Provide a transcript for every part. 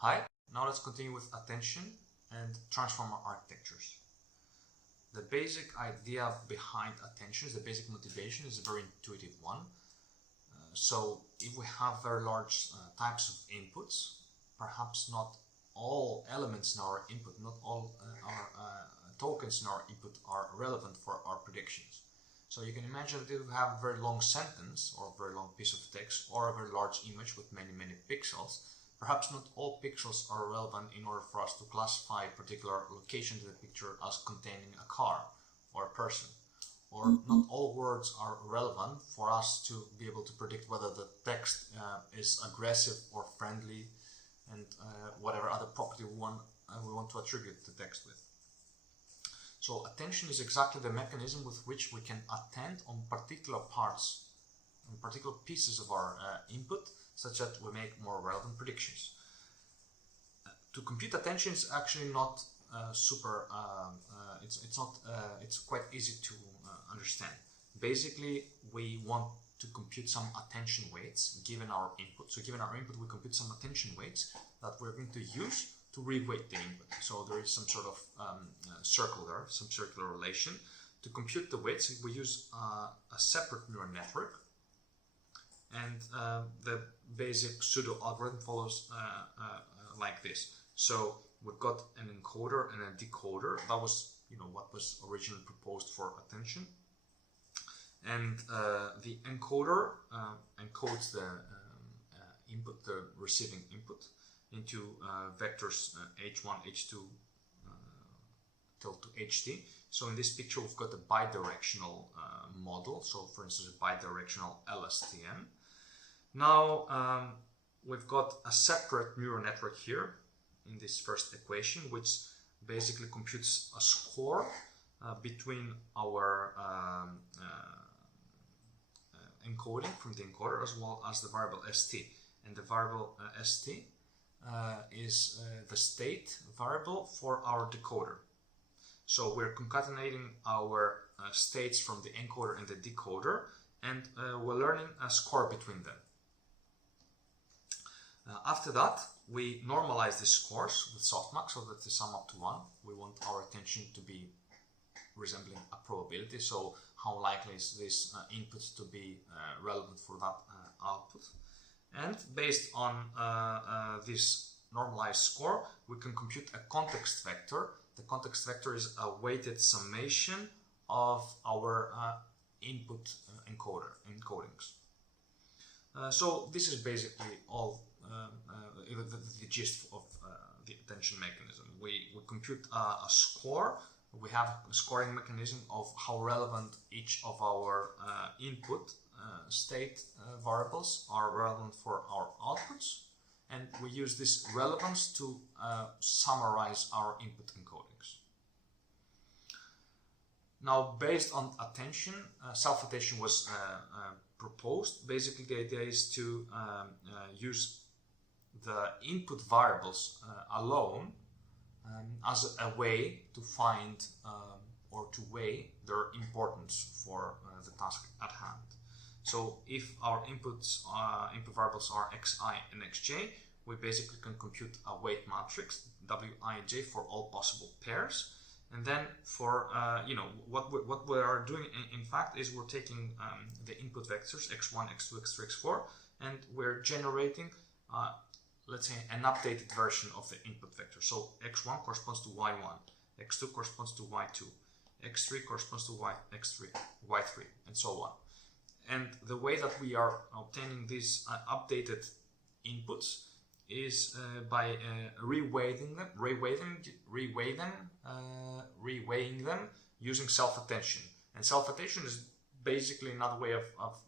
Hi, now let's continue with attention and transformer architectures. The basic idea behind attention, the basic motivation, is a very intuitive one. So if we have very large types of inputs, perhaps not all elements in our input, not all our tokens in our input are relevant for our predictions. So you can imagine that if we have a very long sentence or a very long piece of text or a very large image with many pixels, perhaps not all pixels are relevant in order for us to classify a particular location in the picture as containing a car or a person. Or not all words are relevant for us to be able to predict whether the text is aggressive or friendly, and whatever other property we want to attribute the text with. So attention is exactly the mechanism with which we can attend on particular parts, on particular pieces of our input, such that we make more relevant predictions. To compute attention is actually not it's quite easy to understand. Basically, we want to compute some attention weights given our input. So given our input, we compute some attention weights that we're going to use to reweight the input. So there is some sort of circle there, some circular relation. To compute the weights, we use a separate neural network, and the basic pseudo algorithm follows like this. So we've got an encoder and a decoder. That was, what was originally proposed for attention. And the encoder encodes the input, the receiving input, into vectors h1, h2 till to ht. So in this picture, we've got a bidirectional model. So for instance, a bidirectional LSTM. Now we've got a separate neural network here in this first equation, which basically computes a score between our encoding from the encoder as well as the variable st. And the variable st is the state variable for our decoder. So we're concatenating our states from the encoder and the decoder, and we're learning a score between them. After that, we normalize these scores with softmax so that they sum up to 1. We want our attention to be resembling a probability, so how likely is this input to be relevant for that output. And based on this normalized score, we can compute a context vector. The context vector is a weighted summation of our input encodings. So this is basically all the gist of the attention mechanism. We compute a score. We have a scoring mechanism of how relevant each of our input state variables are relevant for our outputs, and we use this relevance to summarize our input encodings. Now, based on attention, self-attention was proposed. Basically, the idea is to use the input variables alone as a way to find or to weigh their importance for the task at hand. So if our input variables are xi and xj, we basically can compute a weight matrix wij for all possible pairs. And then for what we are doing in fact is we're taking the input vectors x1, x2, x3, x4, and we're generating let's say an updated version of the input vector. So x1 corresponds to y1, x2 corresponds to y2, x3 corresponds to x3, y3, and so on. And the way that we are obtaining these updated inputs is by reweighing them using self-attention. And self-attention is basically another way of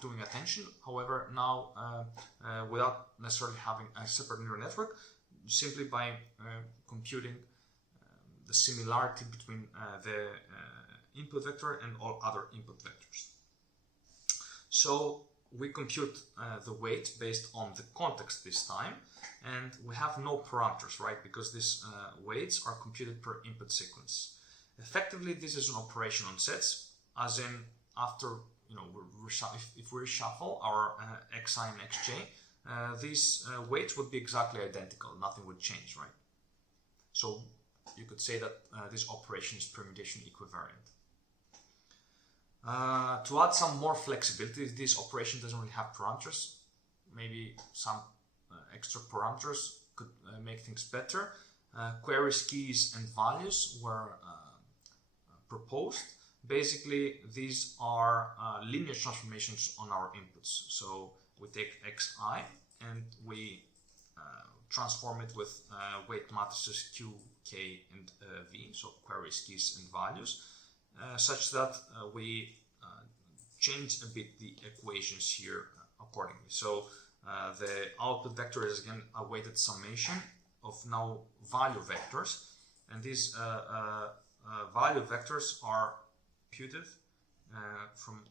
doing attention. However, now without necessarily having a separate neural network, simply by computing the similarity between the input vector and all other input vectors. So we compute the weight based on the context this time, and we have no parameters, right? Because these weights are computed per input sequence. Effectively, this is an operation on sets, as in after if we reshuffle our xi and xj, these weights would be exactly identical. Nothing would change, right? So you could say that this operation is permutation equivariant. To add some more flexibility, this operation doesn't really have parameters. Maybe some extra parameters could make things better. Queries, keys, and values were proposed. Basically, these are linear transformations on our inputs. So we take xi and we transform it with weight matrices q, k, and v, so queries, keys, and values, such that we change a bit the equations here accordingly. So the output vector is again a weighted summation of now value vectors, and these value vectors are computed from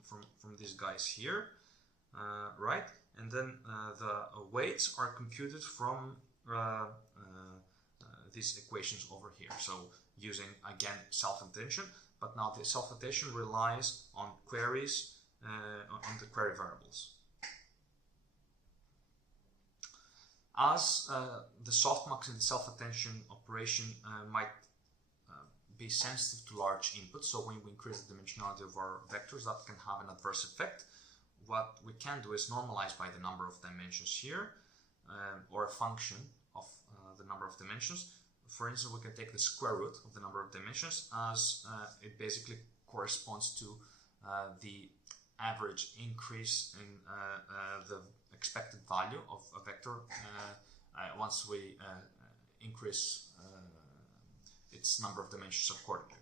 these guys here, right? And then the weights are computed from these equations over here. So using again self-attention, but now the self-attention relies on queries on the query variables. As the softmax and the self-attention operation might be sensitive to large inputs, so when we increase the dimensionality of our vectors, that can have an adverse effect. What we can do is normalize by the number of dimensions here, or a function of the number of dimensions. For instance, we can take the square root of the number of dimensions, as it basically corresponds to the average increase in the expected value of a vector once we increase its number of dimensions accordingly.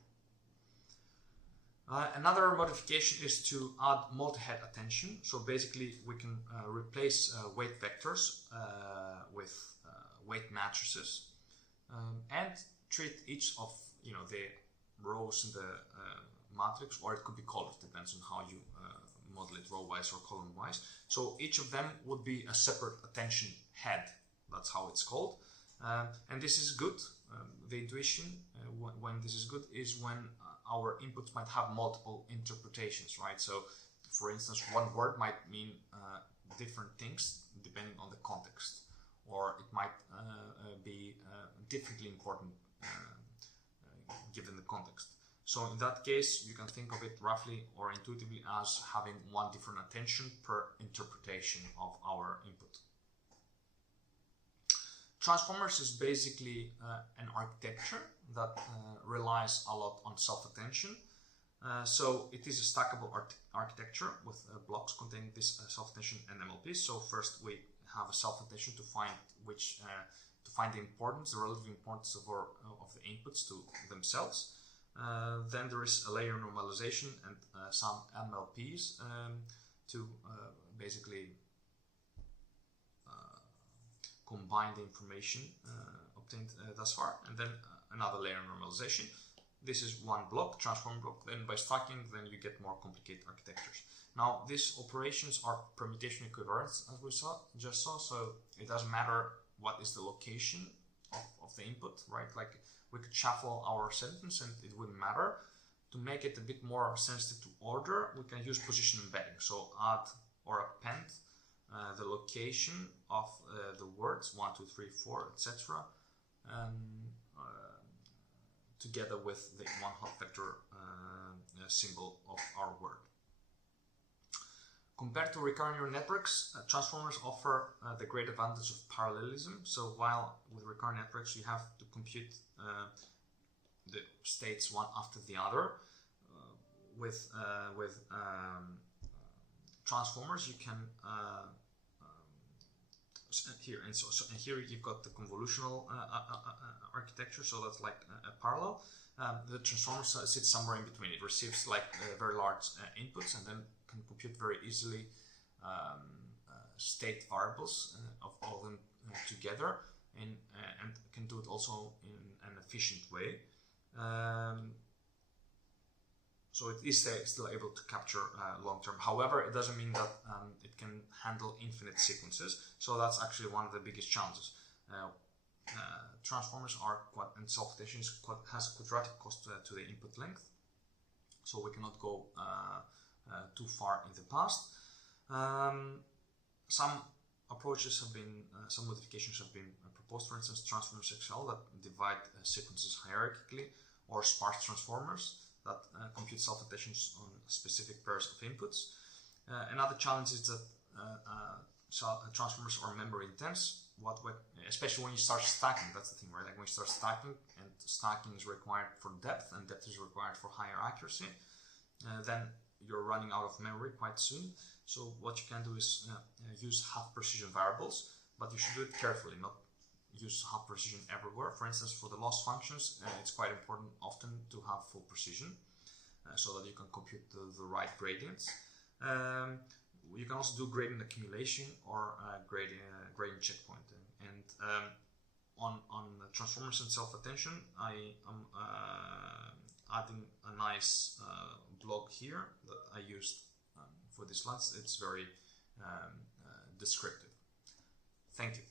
Another modification is to add multi-head attention. So basically we can replace weight vectors with weight matrices and treat each of the rows in the matrix, or it could be columns, depends on how you model it, row-wise or column-wise. So each of them would be a separate attention head. That's how it's called. And this is good. The intuition when this is good is when our inputs might have multiple interpretations, right? So for instance, one word might mean different things depending on the context, or it might be differently important given the context. So in that case, you can think of it roughly or intuitively as having one different attention per interpretation of our input. Transformers is basically an architecture that relies a lot on self-attention. So it is a stackable architecture with blocks containing this self-attention and MLPs. So first we have a self-attention to find the importance, the relative importance of the inputs to themselves. Then there is a layer normalization and some MLPs to basically combine the information obtained thus far, and then another layer normalization. This is one block, transform block. Then by stacking, then you get more complicated architectures. Now these operations are permutation equivalents, as we just saw. So it doesn't matter what is the location of the input, right? Like we could shuffle our sentence and it wouldn't matter. To make it a bit more sensitive to order, we can use position embedding. So add or append the location of the words 1, 2, 3, 4, etc. Together with the one hot vector symbol of our word. Compared to recurrent neural networks, transformers offer the great advantage of parallelism. So while with recurrent networks you have to compute the states one after the other, with transformers you can here you've got the convolutional architecture, so that's like a parallel. The transformer sits somewhere in between. It receives like very large inputs and then can compute very easily state variables of all of them together, and can do it also in an efficient way. So it is still able to capture long term. However, it doesn't mean that it can handle infinite sequences. So that's actually one of the biggest challenges. Transformers are and self-attention has quadratic cost to the input length. So we cannot go too far in the past. Some approaches have been, some modifications have been proposed, for instance, transformers XL that divide sequences hierarchically, or sparse transformers that compute self-attentions on specific pairs of inputs. Another challenge is that transformers are memory intense, especially when you start stacking. That's the thing, right? Like when you start stacking, and stacking is required for depth, and depth is required for higher accuracy, then you're running out of memory quite soon. So what you can do is use half precision variables, but you should do it carefully, not use half precision everywhere. For instance, for the loss functions, it's quite important often to have full precision so that you can compute the right gradients. You can also do gradient accumulation or gradient checkpointing. And on transformers and self-attention, I am adding a nice blog here that I used for these slides. It's very descriptive. Thank you.